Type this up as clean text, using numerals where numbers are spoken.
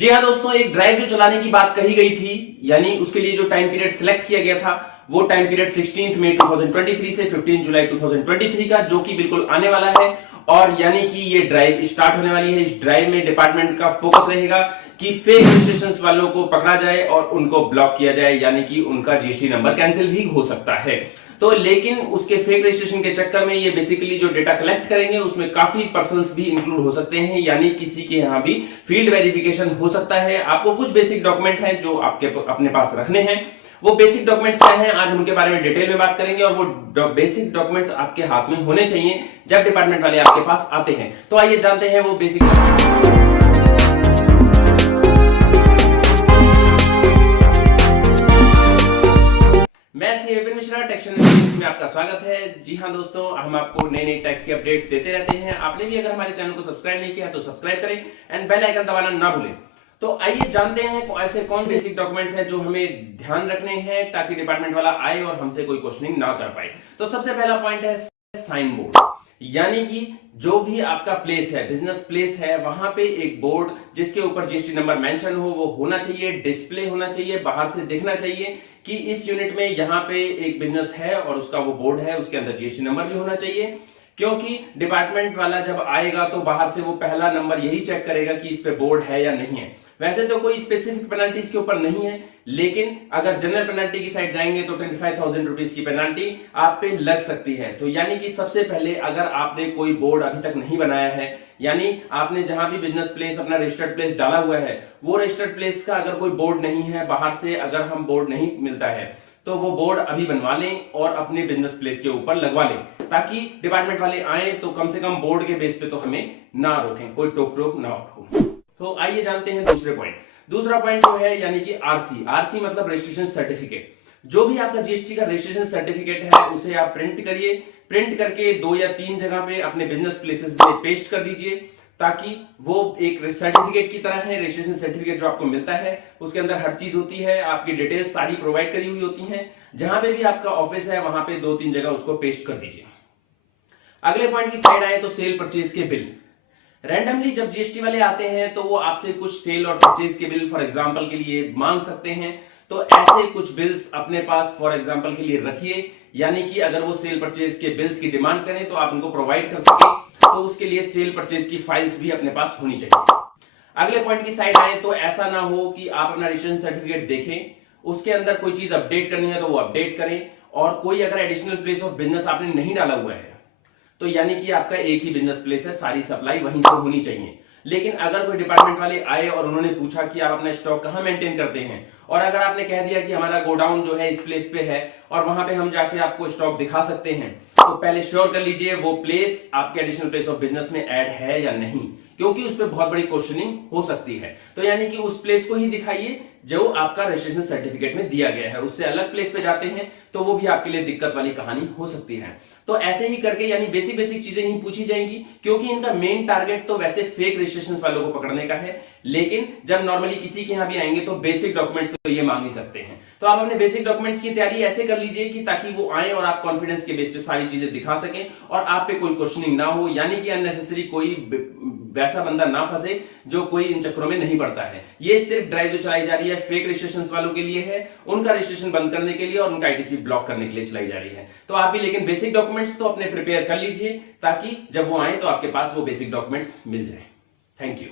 जी हाँ दोस्तों, एक ड्राइव जो चलाने की बात कही गई थी, यानी उसके लिए जो टाइम पीरियड सिलेक्ट किया गया था वो टाइम पीरियड 16 मई 2023 से 15 जुलाई 2023 का, जो कि बिल्कुल आने वाला है। और यानी कि ये ड्राइव स्टार्ट होने वाली है। इस ड्राइव में डिपार्टमेंट का फोकस रहेगा कि फेक रजिस्ट्रेशन वालों को पकड़ा जाए और उनको ब्लॉक किया जाए, यानी कि उनका जीएसटी नंबर कैंसिल भी हो सकता है। तो लेकिन उसके फेक रजिस्ट्रेशन के चक्कर में ये बेसिकली जो डेटा कलेक्ट करेंगे उसमें काफी पर्संस भी इंक्लूड हो सकते हैं, यानी किसी के यहां भी फील्ड वेरिफिकेशन हो सकता है। आपको कुछ बेसिक डॉक्यूमेंट हैं जो आपके अपने पास रखने हैं। वो बेसिक डॉक्यूमेंट्स क्या हैं, आज हम उनके बारे में डिटेल में बात करेंगे। और वो बेसिक डॉक्यूमेंट्स आपके हाथ में होने चाहिए जब डिपार्टमेंट वाले आपके पास आते हैं। तो आइए जानते हैं वो बेसिक मिश्रा टैक्स में आपका स्वागत है। जी हाँ दोस्तों, हम आपको नई नई टैक्स की अपडेट्स देते रहते हैं। आपने भी अगर हमारे चैनल को सब्सक्राइब नहीं किया तो सब्सक्राइब करें एंड बेल आइकन दबाना ना भूलें। तो आइए जानते हैं ऐसे कौन से बेसिक डॉक्यूमेंट्स हैं जो हमें ध्यान रखने हैं ताकि डिपार्टमेंट वाला आए और हमसे कोई क्वेश्चनिंग ना कर पाए। तो सबसे पहला पॉइंट है साइन बोर्ड, यानी कि जो भी आपका प्लेस है, बिजनेस प्लेस है, वहां पे एक बोर्ड जिसके ऊपर जीएसटी नंबर मेंशन हो वो होना चाहिए, डिस्प्ले होना चाहिए, बाहर से दिखना चाहिए कि इस यूनिट में यहाँ पे एक बिजनेस है और उसका वो बोर्ड है, उसके अंदर जीएसटी नंबर भी होना चाहिए। क्योंकि डिपार्टमेंट वाला जब आएगा तो बाहर से वो पहला नंबर यही चेक करेगा कि इस पे बोर्ड है या नहीं है। वैसे तो कोई स्पेसिफिक पेनल्टी इसके ऊपर नहीं है, लेकिन अगर जनरल पेनल्टी की साइड जाएंगे तो 25,000 रुपीज की पेनल्टी आप पे लग सकती है। तो यानी कि सबसे पहले अगर आपने कोई बोर्ड अभी तक नहीं बनाया है, यानी आपने जहां भी बिजनेस प्लेस अपना रजिस्टर्ड प्लेस डाला हुआ है वो रजिस्टर्ड प्लेस का अगर कोई बोर्ड नहीं है, बाहर से अगर हम बोर्ड नहीं मिलता है तो वो बोर्ड अभी बनवा लें और अपने बिजनेस प्लेस के ऊपर लगवा लें, ताकि डिपार्टमेंट वाले आए तो कम से कम बोर्ड के बेस पे तो हमें ना रोकें, कोई टोक टोक ना हो। तो आइए जानते हैं दूसरे पॉइंट। दूसरा पॉइंट जो है यानी कि आरसी। आरसी मतलब रजिस्ट्रेशन सर्टिफिकेट। जो भी आपका जीएसटी का रजिस्ट्रेशन सर्टिफिकेट है उसे आप प्रिंट करिए। प्रिंट करके 2 या 3 जगह पे अपने बिजनेस प्लेसेस में पेस्ट कर दीजिए, ताकि वो एक सर्टिफिकेट की तरह है। रजिस्ट्रेशन सर्टिफिकेट जो आपको मिलता है उसके अंदर हर चीज होती है, आपकी डिटेल्स सारी प्रोवाइड करी हुई होती हैं। जहां पे भी आपका ऑफिस है वहां पे 2-3 जगह उसको पेस्ट कर दीजिए। अगले पॉइंट की साइड आए तो सेल परचेज के बिल। रैंडमली जब जीएसटी वाले आते हैं तो वो आपसे कुछ सेल और परचेज के बिल फॉर एग्जांपल के लिए मांग सकते हैं। तो ऐसे कुछ बिल्स अपने पास फॉर एग्जांपल के लिए रखिए, यानी कि अगर वो सेल परचेज के बिल्स की डिमांड करें तो आप उनको प्रोवाइड कर सके, तो उसके लिए सेल परचेज की फाइल्स भी अपने पास होनी चाहिए। अगले पॉइंट की साइड आए तो ऐसा ना हो कि आप अपना रजिस्ट्रेशन सर्टिफिकेट देखें, उसके अंदर कोई चीज अपडेट करनी है तो वो अपडेट करें, और कोई अगर एडिशनल प्लेस ऑफ बिजनेस आपने नहीं डाला हुआ है तो यानी कि आपका एक ही बिजनेस प्लेस है, सारी सप्लाई वहीं से होनी चाहिए। लेकिन अगर कोई डिपार्टमेंट वाले आए और उन्होंने पूछा कि आप अपना स्टॉक कहां मेंटेन करते हैं, और अगर आपने कह दिया कि हमारा गोडाउन जो है इस प्लेस पे है और वहां पे हम जाके आपको स्टॉक दिखा सकते हैं, तो पहले श्योर कर लीजिए वो प्लेस आपके एडिशनल प्लेस ऑफ बिजनेस में ऐड है या नहीं, क्योंकि उस पर बहुत बड़ी क्वेश्चनिंग हो सकती है। तो यानी कि उस प्लेस को ही दिखाइए जो आपका रजिस्ट्रेशन सर्टिफिकेट में दिया गया है। उससे अलग प्लेस पे जाते हैं तो वो भी आपके लिए दिक्कत वाली कहानी हो सकती है। तो ऐसे ही करके यानी बेसिक बेसिक चीजें ही पूछी जाएंगी, क्योंकि इनका मेन टारगेट तो वैसे फेक रजिस्ट्रेशन वालों को पकड़ने का है। लेकिन जब नॉर्मली किसी के यहां भी आएंगे तो बेसिक डॉक्यूमेंट्स तो ये मांग ही सकते हैं। तो आप अपने बेसिक डॉक्यूमेंट्स की तैयारी ऐसे कर लीजिए कि ताकि वो आए और आप कॉन्फिडेंस के बेस पे सारी चीजें दिखा सकें और आप पे कोई क्वेश्चनिंग ना हो, यानी कि अननेसेसरी कोई वैसा बंदा ना फंसे जो कोई इन चक्करों में नहीं पड़ता है। ये सिर्फ ड्राइव जो चलाई जा रही है फेक रजिस्ट्रेशन वालों के लिए है, उनका रजिस्ट्रेशन बंद करने के लिए और उनका आईटीसी ब्लॉक करने के लिए चलाई जा रही है। तो आप भी लेकिन बेसिक डॉक्यूमेंट्स तो अपने प्रिपेयर कर लीजिए, ताकि जब वो आए तो आपके पास वो बेसिक डॉक्यूमेंट्स मिल जाए। Thank you.